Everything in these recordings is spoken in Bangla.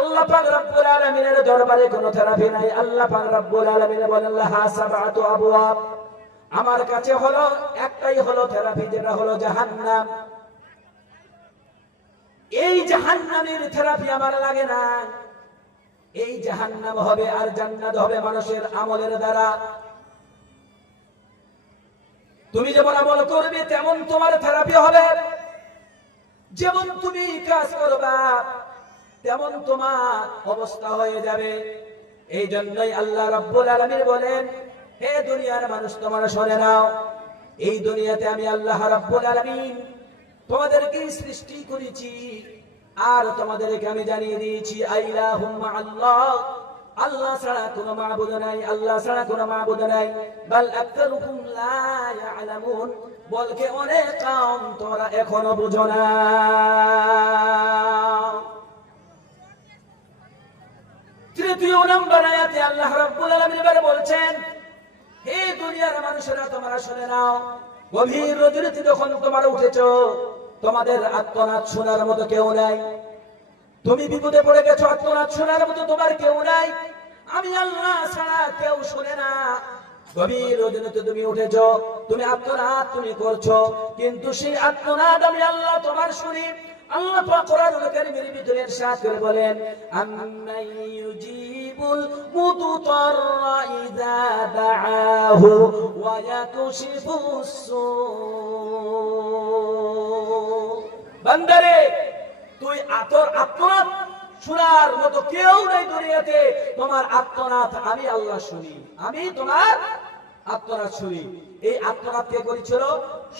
আল্লাহ পাক রব্বুল আলামিনের দরবারে কোনো থেরাপি নাই। আল্লাহ পাক রব্বুল আলামিন বলেন লাহা সাবআতু আবওয়াব, আমার কাছে হলো একটাই হলো থেরাপি, যেটা হলো জাহান্নাম। এই জাহান্নামের থেরাপি আমার লাগে না। এই জাহান্নাম হবে আর জান্নাত হবে মানুষের আমলের দ্বারা। তুমি যেমন আমল করবে তেমন তোমার থেরাপি হবে, যেমন তুমি কাজ করবা তেমন তোমার অবস্থা হয়ে যাবে। এই জন্যই আল্লাহ রাব্বুল আলামিন বলেন, হে দুনিয়ার মানুষ তোমরা শুনে নাও, এই দুনিয়াতে আমি আল্লাহ রাব্বুল আলামিন তোমাদেরকে সৃষ্টি করেছি আর তোমাদেরকে আমি জানিয়ে দিয়েছি আইলাহুম্মা আল্লাহ, আল্লাহ ছাড়া কোনো মাবুদ নাই, আল্লাহ ছাড়া কোনো মাবুদ নাই। বাল আকতারুকুম লা ইয়ালামুন, বলকে অনেক কম তোমরা এখনো বুঝো না। তৃতীয় নম্বর আয়াতে আল্লাহ রাব্বুল আলামিন বলছেন, হে দুনিয়ার মানুষেরা তোমরা শুনে নাও, গভীর রজনীতে যখন তোমরা উঠেছো তোমাদের আত্মনাদ শোনার মতো কেউ নাই। তুমি বিপদে পড়ে গেছো, আত্মনাদ শোনার মতো তোমার কেউ নাই। আমি আল্লাহ ছাড়া কেউ শুনে না। গভীর রজনীতে তুমি উঠেছো, তুমি আত্মনাদ তুমি করছো, কিন্তু সেই আত্মনাদ আমি আল্লাহ তোমার শুনি। আল্লাহ পাক কোরআনুল কারীমের ভিতরে ইরশাদ করে বলেন, আম্মান ইউজিবুল মুদতাররা ইযা দাআহু ওয়া ইয়াকশিফুস সূ। বান্দারে, তুই আত্মনাদ শোনার মতো কেউ নাই দুনিয়াতে। তোমার আত্মনাদ আমি আল্লাহ শুনি, আমি তোমার আত্মনাদ শুনি। এই আত্মনাদ কে করেছিল?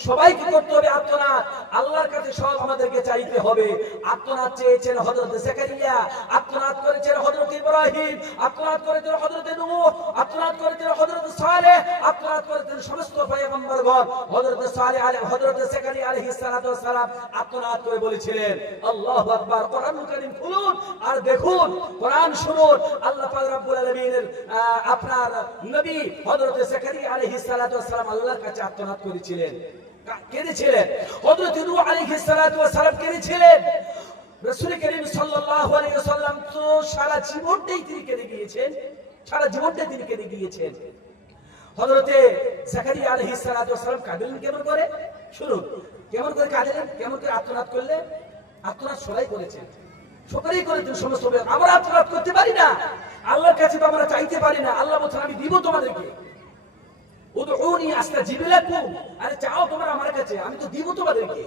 সবাইকে করতে হবে আত্মনাদ, আল্লাহর কাছে সব আমাদেরকে চাইতে হবে। আত্মনাদ চেয়েছেন হযরত যাকারিয়া, আত্মনাদ করেছেন হযরত ইব্রাহিম, আত্মনাদ করেছেন হযরত নূহ, আত্মনাদ করেছেন হযরত সালেহ, আত্মনাদ করেছেন সমস্ত পয়গম্বরগণ। হযরত সালেহ হযরত যাকারিয়া আলাইহিস সালাতু ওয়াস সালাম আত্মনাদ করে বলেছিলেন। আল্লাহু আকবার। কোরআনুল কারীম খুলুন আর দেখুন, কোরআন শুনুন। আল্লাহ পাক রব্বুল আলামিনের আপনার নবী হযরত যাকারিয়া আলাইহিস সালাতু ওয়াস সালাম আল্লাহর কাছে আত্মনাদ করেছিলেন। কেঁদেছিলেন। হযরত নূহ আলাইহিস সালাতু ওয়াস সালাম কেঁদেছিলেন। রাসূল করিম সাল্লাল্লাহু আলাইহি ওয়াসাল্লাম তো সারা জীবনটাই তিনি কেঁদে গিয়েছেন, সারা জীবনটাই তিনি কেঁদে গিয়েছেন। হযরতে যাকারিয়া আলাইহিস সালাতু ওয়াস সালাম কাঁদলেন কেমন করে? শুনুন কেমন করে কাঁদলেন, কেমন করে আত্মনাদ করলেন। আত্মনাদ সবাই করেছেন, সকলেই করেছেন সমস্ত। আমরা আত্মনাদ করতে পারি না, আল্লাহর কাছে তো আমরা চাইতে পারি না। আল্লাহ বলছেন আমি দিব তোমাদেরকে। উদউনি আস্তাজিব লাকুম, আরে চাও তোমরা আমার কাছে, আমি তো দিব তোমাদেরকে।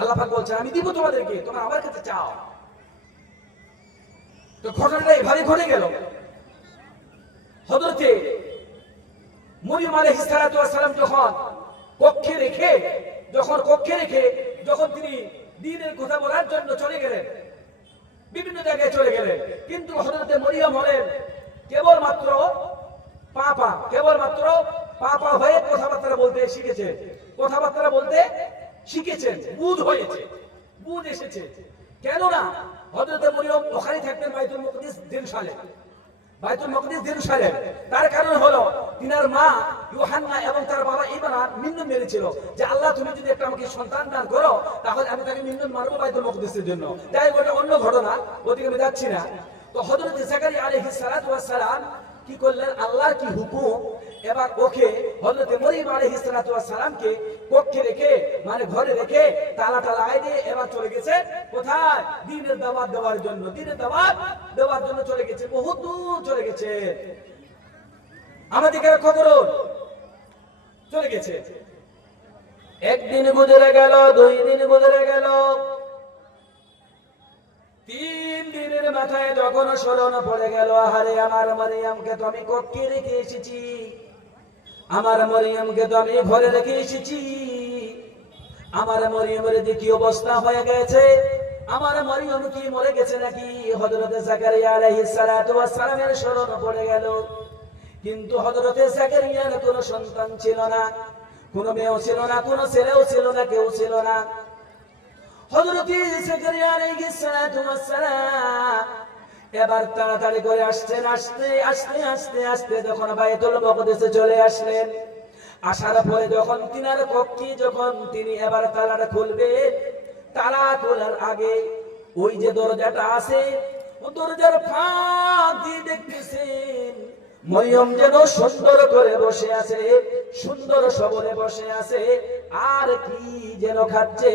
আল্লাহ পাক বলছেন আমি দিব তোমাদেরকে, তোমরা আমার কাছে চাও। তো ঘটনাটা এভাবে ঘটে গেল। হযরতে মরিয়ম আলাইহিস সালাতু ওয়াস সালাম যখন কক্ষে রেখে যখন তিনি দ্বীনের কথা বলার জন্য চলে গেলেন, বিভিন্ন জায়গায় চলে গেলেন, কিন্তু হযরতে মরিয়ম হলেন কেবলমাত্র পাপা হয়ে কথাবার্তা বলতে শিখেছেন, বুঝ হয়েছে, বুঝ এসেছে। কেননা হযরতে মরিয়ম ওখানে থাকতেন বাইতুল মুকদ্দিস জেরুসালেম। তার কারণ হলো তিনার মা ইউহান্না এবং তার বাবা ইমরান মিন্নুন মেরেছিল যে আল্লাহ তুমি যদি একটা আমাকে সন্তান দান করো তাহলে আমি তাকে মিন্নুন মারবো বাইতুল মুকদ্দিসের জন্য। তাই ওটা অন্য ঘটনা, ওদিকে আমি যাচ্ছি না। তো হযরত যাকারিয়া আলাইহিস সালাতু ওয়াস সালাম কি করলেন, আল্লাহর কি হুকুম, এবার ওকে হযরত মরিয়ম আলাইহিস সালাতু ওয়াস সালামকে কক্ষে রেখে মানে ঘরে রেখে তালাটা লাগাই দিয়ে এবার চলে গেছে কোথায়? দ্বীনের দাওয়াত দেওয়ার জন্য চলে গেছে, বহুত দূর চলে গেছে। আমাদেরকে খবর চলে গেছে। একদিন গুজরে গেল, 2 দিন গুজরে গেল, 3 দিনের মাথায় যখন স্মরণ পড়ে গেল, আরে আমার মরিয়মকে তো আমি কক্ষে রেখে এসেছি, আমার মরিয়মকে তো আমি ঘরে রেখে এসেছি, আমার মরিয়মের কি অবস্থা হয়ে গেছে, আমার মরিয়ম কি মরে গেছে নাকি? হযরতে যাকারিয়া আলাইহিস সালাতু ওয়াস সালামের স্মরণ পড়ে গেল। কিন্তু হযরতে যাকারিয়ার কোনো সন্তান ছিল না, কোনো মেয়েও ছিল না, কোনো ছেলেও ছিল না, কেউ ছিল না। হযরতে যাকারিয়া আলাইহিস সালাতু ওয়াস সালাম এবার তাড়াতাড়ি করে আস্তে যখন বাইতুল মুকদ্দিসে চলে আসলেন, আসার পরে যখন তিনার কক্ষে যখন তিনি এবার তালাটা খুলবে, তালা খোলার আগে ওই যে দরজাটা আছে, দরজার ফাঁক দিয়ে দেখতেছেন মরিয়ম যেন সুন্দর করে বসে আছে, সুন্দর সবরে বসে আছে, আর কি যেন খাচ্ছে।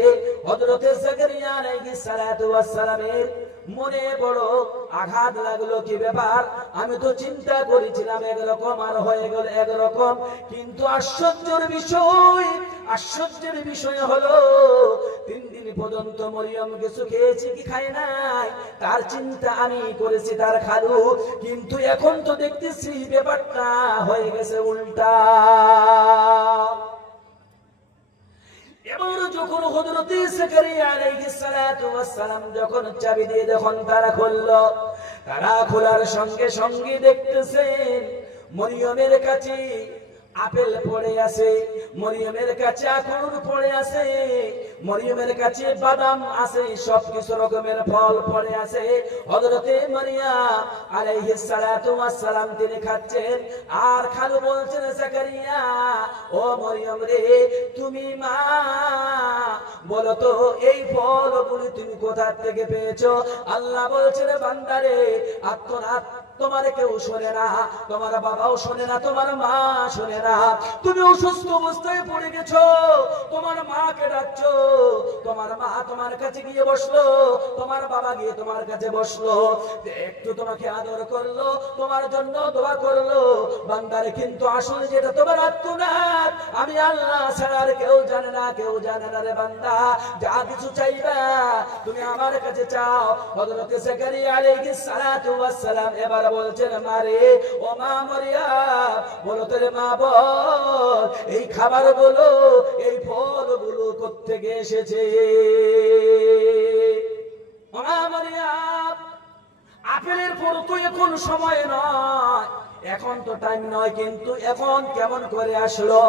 হযরতে যাকারিয়া আলাইহিস সালাতু ওয়াস সালামের মনে বড় আঘাত লাগলো। কি ব্যাপার, আমি তো চিন্তা করেছিলাম একরকম আর হয়ে গেল একরকম। কিন্তু আশ্চর্যের বিষয় হলো 3 দিন পর্যন্ত মরিয়ম কিছু খেয়েছে কি খায় নাই তার চিন্তা আমি করেছি তার খালু, কিন্তু এখন তো দেখতেছি ব্যাপারটা হয়ে গেছে উল্টা। এবার যখন হযরত যাকারিয়া আলাইহিস সালাতু ওয়াস সালাম যখন চাবি দিয়ে যখন তারা খুললো, তারা খোলার সঙ্গে সঙ্গে দেখতেছেন মরিয়মের কাছে আপেল পড়ে আছে, মরিয়মের কাছে আঙ্গুর পড়ে আছে, মরিয়মের কাছে বাদাম আছে, সবকিছু রকমের ফল পড়ে আছে। হযরতে মারিয়াম আলাইহিস সালাতু ওয়াস সালাম তিনি খাচ্ছেন, আর খালু বলছেন যাকারিয়া ও মরিয়ম রে তুমি মা বলো তো এই ফলগুলো তুমি কোথা থেকে পেয়েছো? আল্লাহ বলছেন বান্দারে আত্মনাথ তোমার কেউ শোনে না, তোমার বাবাও শোনে না, তোমার মা শোনে না। তুমি অসুস্থ অবস্থায় পড়ে গেছো, তোমার মাকে ডাকছো, তোমার মা তোমার কাছে গিয়ে বসলো, তোমার বাবা গিয়ে তোমার কাছে বসলো, একটু তোমাকে আদর করলো, তোমার জন্য দোয়া করলো বান্দারে। কিন্তু আসলে যেটা তোমার আত্মনাথ আমি আল্লাহ ছাড়া আর কেউ জানে না, কেউ জানে না রে বান্দা। যা কিছু চাইবা তুমি আমার কাছে চাও। হযরত যাকারিয়া আলাইহিস সালাতু ওয়াস সালাম এবার বলছেন মারে ও মা মারিয়াম বলো তোর মা বল এই খাবারগুলো এই ফলগুলো কোত্থেকে এসেছে? মা মারিয়াম আপেলের পর তো এখন সময় নয়, এখন তো টাইম নয়, কিন্তু এখন কেমন করে আসলো?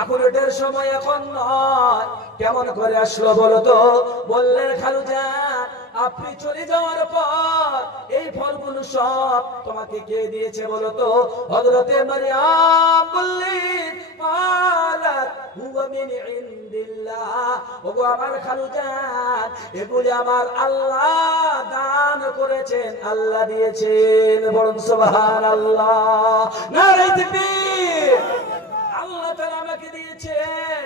আখরোটের সময় এখন নয়, কেমন করে আসলো বলো তো? বললেন খালুজান আপনি চলে যাওয়ার পর এই ফলগুলো সব তোমাকে কে দিয়েছে বলো তো? হযরতে মারিয়াম বললেন মালাক হুয়া মিন ইনদিল্লাহ, ওগো আমার খালুজান এগুলি আমার আল্লাহ দান করেছেন, আল্লাহ দিয়েছেন। বলুন সুবহানাল্লাহ, নারে তাকবীর। আল্লাহ তাআলা আমাকে দিয়েছেন,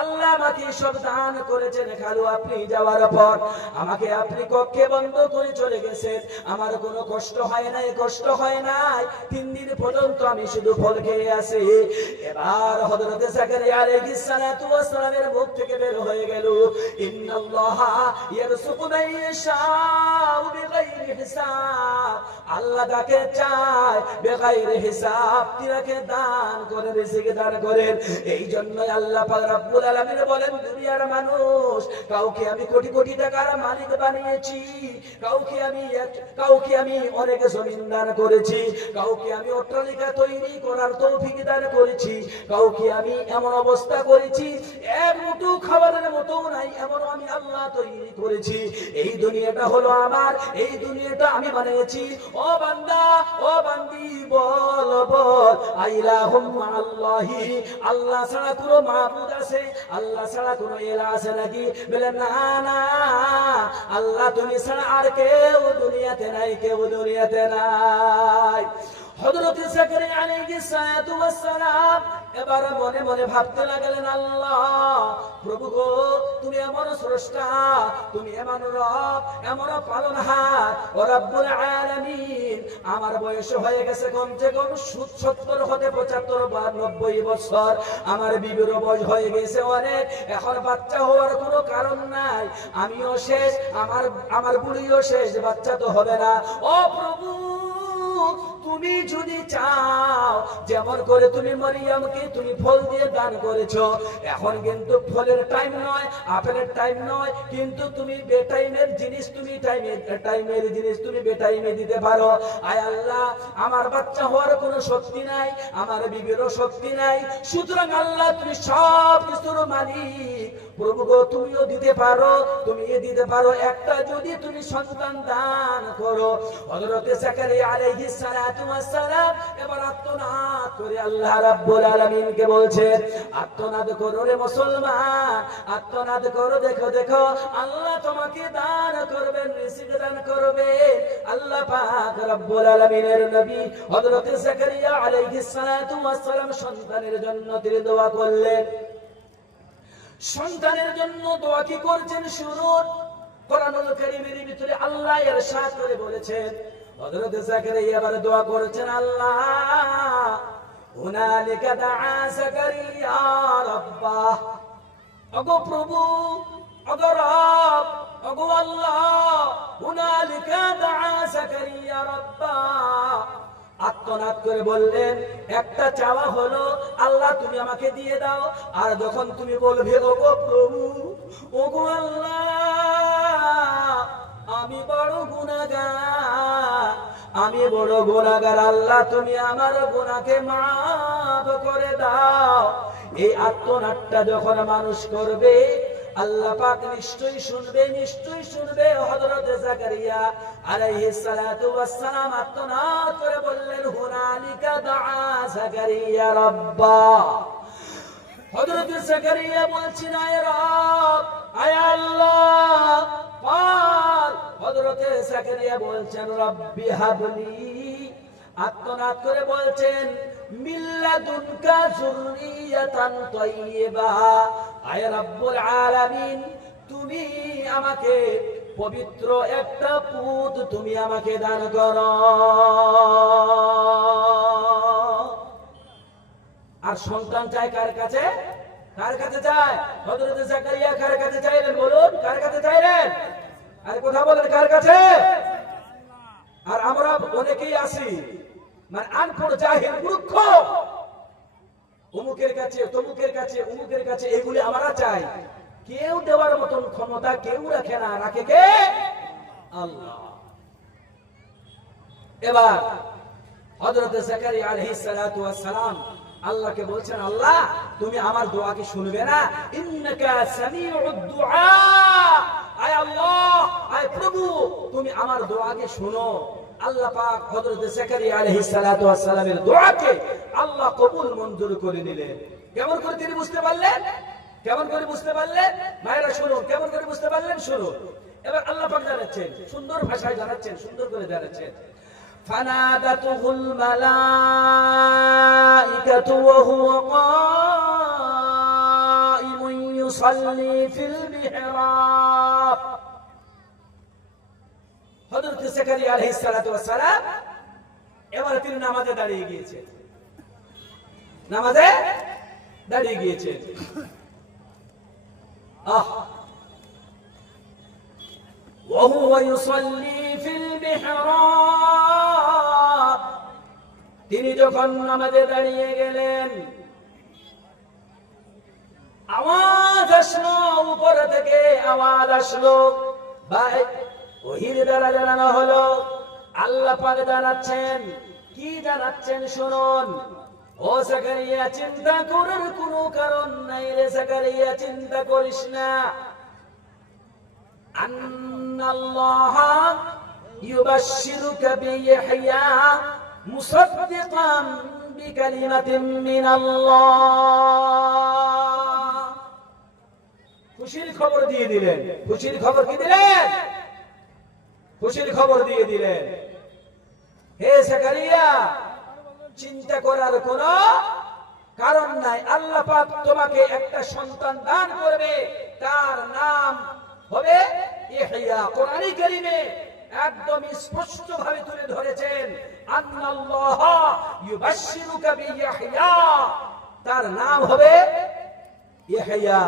আল্লাহ আমাকে সব দান করেছেন। খালু আপনি যাওয়ার পর আমাকে আপনি কক্ষে বন্ধ করে চলে গেছেন, আমার কোনো কষ্ট হয় নাই, কষ্ট হয় নাই। 3 দিন পর্যন্ত আমি শুধু ফল খেয়ে আসি। এবার হযরত যাকারিয়া আলাইহিস সালাতু ওয়াস সালামের মুখ থেকে বের হয়ে গেল ইন্নাল্লাহা ইয়ারযুকু মান ইয়াশাউ বিগাইরি হিসাব, আল্লাহ যাকে চায় বেগাইরি হিসাব তিনাকে দান করে, রিজিক দান করেন। এই জন্যই আল্লাহ পাক রব্বুল আলামিন বলেন দুনিয়ার মানুষ কাউকে আমি কোটি কোটি টাকার মালিক বানিয়েছি, কাউকে আমি অনেক জমিন দান করেছি, কাউকে আমি অট্টালিকা তৈরি করার তৌফিক দান করেছি, কাউকে আমি এমন অবস্থা করেছি এক মুঠো খাবারের মতো নাই এমন আমি আল্লাহ তৈরি করেছি। এই দুনিয়াটা হলো আমার, এই দুনিয়াটা আমি বানিয়েছি। ও বান্দা ও বান্দি বল বল আইলাহুম আল্লাহি, আল্লাহ ছাড়া কোনো মাবুদ আছে, আল্লাহ ছাড়া কোনো ইলাহ আছে নাকি? বলে না না, আল্লাহ তুমি ছাড়া আর কেউ দুনিয়াতে নাই, কেউ দুনিয়াতে নাই। হযরত যাকারিয়া আলাইহিস সালাতু ওয়াস সালাম এবার মনে মনে ভাবতে লাগলেন আল্লাহ প্রভু গো তুমি এমন স্রষ্টা, তুমি এমন রব, এমন পালনহার ও রব্বুল আলামিন। আমার বয়স হয়ে গেছে কমসে কম 70 হতে 75 বা 90 বছর, আমার বিবির বয়স হয়ে গেছে অনেক, এখন বাচ্চা হওয়ার কোনো কারণ নাই, আমিও শেষ, আমার বুড়িও শেষ, বাচ্চা তো হবে না। ও প্রভু তুমি যদি চাও যেমন করে তুমি মরিয়মকে তুমি ফল দিয়ে দান করেছো, এখন কিন্তু ফলের টাইম নয়, আপেলের টাইম নয়, কিন্তু তুমি বেটাইমের জিনিস তুমি টাইমের জিনিস তুমি বেটাইমে দিতে পারো। আয় আল্লাহ আমার বাচ্চা হওয়ার কোনো শক্তি নাই, আমার বিবিরও শক্তি নাই, সুতরাং আল্লাহ তুমি সব কিছুর মালিক, প্রভু গো তুমিও দিতে পারো, তুমি দিতে পারো, একটা যদি তুমি সন্তান দান করো। হযরত যাকারিয়া আলাইহিস সালাতু ওয়াস সালাম এবার আত্মনাদ করে আল্লাহ রাব্বুল আলামিনকে বলছেন আত্মনাদ করো রে মুসলমান, আত্মনাদ করো, দেখো দেখো আল্লাহ তোমাকে দান করবেন, রিজিক দান করবেন। রব্বুল আলামিনের নবী হযরত জাকারিয়া আলাইহিস সালাতু ওয়াস সালাম সন্তানের জন্য তিনি দোয়া করলেন। সন্তানের জন্য দোয়া কি করছেন শুনুন। কোরআনুল কারীমের ভিতরে আল্লাহ ইরশাদ করে বলেছেন, হযরত জাকারিয়া এবার দোয়া করেছেন, আল্লাহ হুনালিকা দাআ জাকারিয়া রাব্বাহ, ওগো প্রভু, ওগো রব, ওগো আল্লাহ, হুনালিকা দাআ জাকারিয়া রাব্বাহ, আত্মনাদ করে বললেন, একটা চাওয়া হলো আল্লাহ তুমি আমাকে দিয়ে দাও, আর যখন তুমি বলবে ওগো প্রভু, ওগো আল্লাহ, আমি বড় গুনাহগার, আমি বড় গুনাহগার, আল্লাহ তুমি আমার গুনাহকে মাফ করে দাও, এই আত্মনাদটা যখন মানুষ করবে আল্লাহ পাক নিশ্চয়ই শুনবে, নিশ্চয়ই শুনবে। হযরত জাকারিয়া আলাইহিস সালাতু ওয়াস সালাম আত্মনাদ করে বললেন, হুনালিকা দাআ জাকারিয়া রাব্বাহ। হযরত জাকারিয়া বলছেন, আয় রব, আয় আল্লাহ, পাক। হযরত জাকারিয়া বলছেন, রব্বি হাবলি, আত্মনাদ করে বলছেন, মিল্লাদুনকা যুররিয়াতান তাইয়্যিবা, আয় রব্বুল আলামিন, তুমি আমাকে পবিত্র একটা পুত তুমি আমাকে দান করো। আর সন্তান চায় কার কাছে? কার কাছে চায়? হযরত জাকারিয়া কার কাছে চাইলেন বলুন? কার কাছে চাইলেন? আর কথা বলেন, কার কাছে? আর আমরা অনেকেই আছি মানে আনপড় জাহিল মূর্খ, অমুকের কাছে, তমুকের কাছে, অমুকের কাছে, এগুলি আমরা চাই। কেউ দেওয়ার মতন ক্ষমতা কেউ রাখে না, রাখে কে? আল্লাহ। এবার হযরত জাকারিয়া আলাইহিস সালাতু ওয়াস সালাম আল্লাহকে বলছেন, আল্লাহ তুমি আমার দোয়া কি শুনবে না? ইন্নাকা সামিউদ দুআ, আয় আল্লাহ, আয় প্রভু, তুমি আমার দোয়াকে শুনো। আল্লাহ পাক হযরত জাকারিয়া আলাইহিস সালাতু ওয়াস সালামের দোয়াকে আল্লাহ কবুল মঞ্জুর করে নিলেন। কেমন করে তিনি বুঝতে পারলেন? কেমন করে বুঝতে পারলেন? মায়েরা শুনুন, কেমন করে বুঝতে পারলেন শুনুন। এবার আল্লাহ পাক জানাচ্ছেন, সুন্দর ভাষায় জানাচ্ছেন, সুন্দর করে জানাচ্ছেন। ফানাদাতুহুল মালাইকাতু ওয়া হুয়া কাইমুন ইউসাল্লি ফিল মিহরাব। হযরত জাকারিয়া আলাইহিস সালাতু ওয়াস সালাম এবারে তিনি নামাজে দাঁড়িয়ে গিয়েছেন, নামাজে দাঁড়িয়ে গিয়েছেন। ওয়া হুয়া ইউসাল্লি ফিল মিহরাব, তিনি যখন নামাজে দাঁড়িয়ে গেলেন, আওয়াজ আসলো, উপর থেকে আওয়াজ আসলো, ভাই ওহীর দ্বারা জানানো হলো। আল্লাহ পাক জানাচ্ছেন, কি জানাচ্ছেন শুনুন। ও জাকারিয়া, চিন্তা করার কোনো কারণ নাই রে জাকারিয়া, চিন্তা করিস না। আন্নাল্লাহ ইউবাশশিরুকা বিয়াহইয়া মুসাদ্দিকান বিকালিমাতিন মিনাল্লাহ। খুশির খবর দিয়ে দিলেন। খুশির খবর কি দিলেন? খুশির খবর দিয়ে দিলেন। হে জাকারিয়া, চিন্তা করার কোনো কারণ নাই। আল্লাহ পাক তোমাকে একটা সন্তান দান করবে, তার নাম হবে ইহইয়া। কোরআনে কারীমে একদম স্পষ্ট ভাবে তুলে ধরেছেন, আন্নাল্লাহ ইউবাশশিরুকা বিয়াহইয়া, তার নাম হবে ইহইয়া।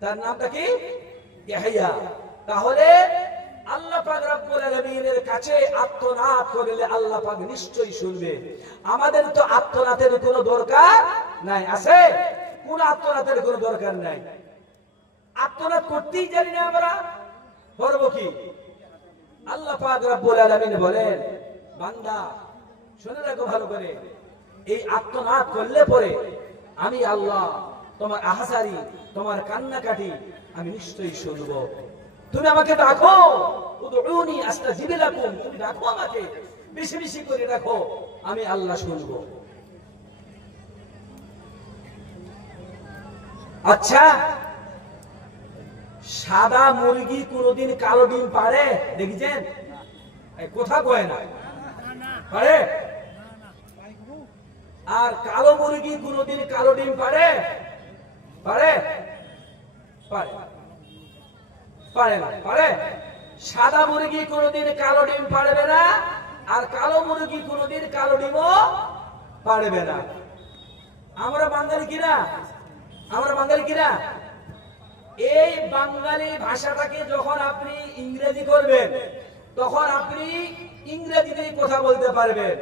তার নামটা কি? ইহইয়া। তাহলে আল্লাহ পাক রব্বুল আলামিনের কাছে আত্মনাদ করলে আল্লাহ পাক নিশ্চয়ই শুনবে। আমাদের তো আত্মনাদের কোনো দরকার নাই, আছে? কোন আত্মনাদের কোনো দরকার নাই। আত্মনাদ করতেই জানি না আমরা, করব কি? আল্লাহ পাক রব্বুল আলামিন বলেন, বান্দা শুনে রাখো ভালো করে, এই আত্মনাদ করলে পরে আমি আল্লাহ তোমার আহাজারি, তোমার কান্নাকাটি আমি নিশ্চয়ই শুনবো। তুমি আমাকে ডাকো, উদউনি আস্তাজিব লাকুম, তুমি ডাকো আমাকে, বেশি বেশি করে ডাকো, আমি আল্লাহ শুনবো। আচ্ছা, সাদা মুরগি কোনদিন কালো ডিম পাড়ে দেখেছেন? কথা কয় না পারে? আর কালো মুরগি কোনদিন কালো ডিম পারে? পারে? পারে? পারে না। পারে? সাদা মুরগি কোনদিন কালো ডিম পারবে না, আর কালো মুরগি কোনদিন কালো ডিমও পারবে না। আমরা বাঙালি কিনা? আমরা বাঙালি কিনা? এই বাঙালি ভাষাটাকে যখন আপনি ইংরেজি করবেন তখন আপনি ইংরেজিতেই কথা বলতে পারবেন,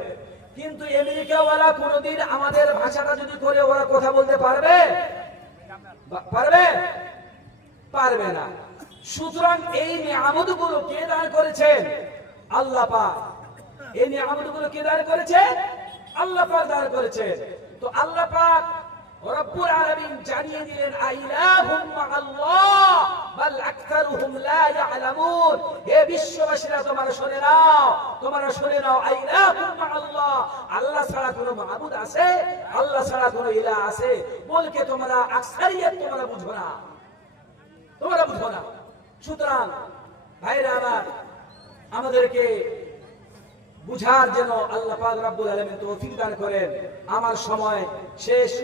কিন্তু আমেরিকাওয়ালা কোনদিন আমাদের ভাষাটা যদি করে ওরা কথা বলতে পারবে? পারবে? পারবে না। সুতরাং এই নিয়ামতগুলো কে দান করেছেন? আল্লাহ পাক। এই নিয়ামতগুলো কে দান করেছে? আল্লাহ পাক দান করেছেন। তো আল্লাহ পাক রব্বুল আলামিন জানিয়ে দিলেন আইলাহুম মাআল্লাহ বাল আকতারুহুম লা ইয়ালামুন। হে বিশ্ববাসীরা তোমরা শুনে নাও, তোমরা শুনে নাও, আইলাহুম মাআল্লাহ, আল্লাহ ছাড়া কোনো মাবুদ আছে? আল্লাহ ছাড়া কোনো ইলাহ আছে? বলকে তোমরা আকসারিয়ত তোমরা বুঝো না, তোমরা বুঝো না। সুতরাং ভাইরা আমার, আমাদেরকে বুঝার যেন আল্লাহ পাক রব্বুল আলামিন তৌফিক দান করেন। আমার সময় শেষ।